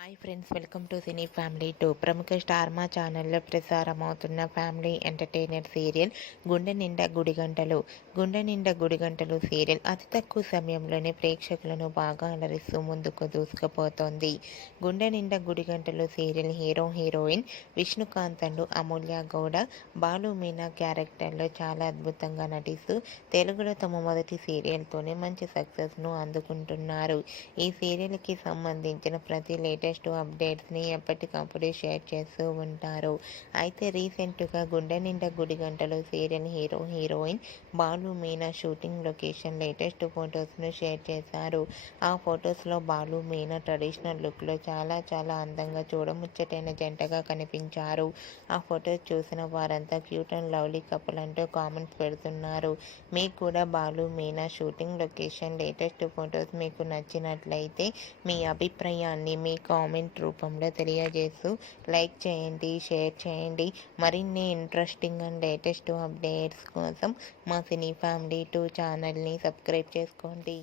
Hi friends, welcome to cine family 2. ప్రముఖ star మా ఛానల్లో ప్రసారమవుతున్న ఫ్యామిలీ ఎంటర్టైనర్ సీరియల్ గుండె నిండా గుడిగంటలు. గుండె నిండా గుడిగంటలు సీరియల్ అతి తక్కువ సమయంలోనే ప్రేక్షకులను బాగా అలరిస్తూ ముందుకు దూసుకుపోతోంది. Gunde Ninda Gudigantalu serial hero heroine Vishnukanth and Amulya Gowda, Balu Meena క్యారెక్టర్లో చాలా అద్భుతంగా నటిస్తూ తెలుగులో తమ మొదటి సీరియల్తోనే మంచి సక్సెస్ను అందుకుంటున్నారు. ఈ సీరియల్కి సంబంధించిన ప్రతి లేటెస్ట్ అప్డేట్స్ని ఎప్పటికప్పుడు షేర్ చేస్తూ ఉంటారు. అయితే రీసెంట్గా Gunde Ninda Gudigantalu serial hero heroine Balu Meena shooting location latest ఫొటోస్ను షేర్ చేశారు. ఆ ఫొటోస్లో బాలు మీనా ట్రెడిషనల్ లుక్లో చాలా అందంగా చూడముచ్చటైన జంటగా కనిపించారు. ఆ ఫొటోస్ చూసిన వారంతా క్యూట్ అండ్ లవ్లీ కపుల్ అంటూ కామెంట్స్ పెడుతున్నారు. మీకు కూడా Balu Meena shooting location latest photos మీకు నచ్చినట్లయితే మీ అభిప్రాయాన్ని మీ కామెంట్ రూపంలో తెలియజేస్తూ లైక్ చేయండి, షేర్ చేయండి. మరిన్ని ఇంట్రెస్టింగ్ అండ్ లేటెస్ట్ అప్డేట్స్ కోసం మా సినీ ఫ్యామిలీ 2 ఛానల్ని సబ్స్క్రైబ్ చేసుకోండి.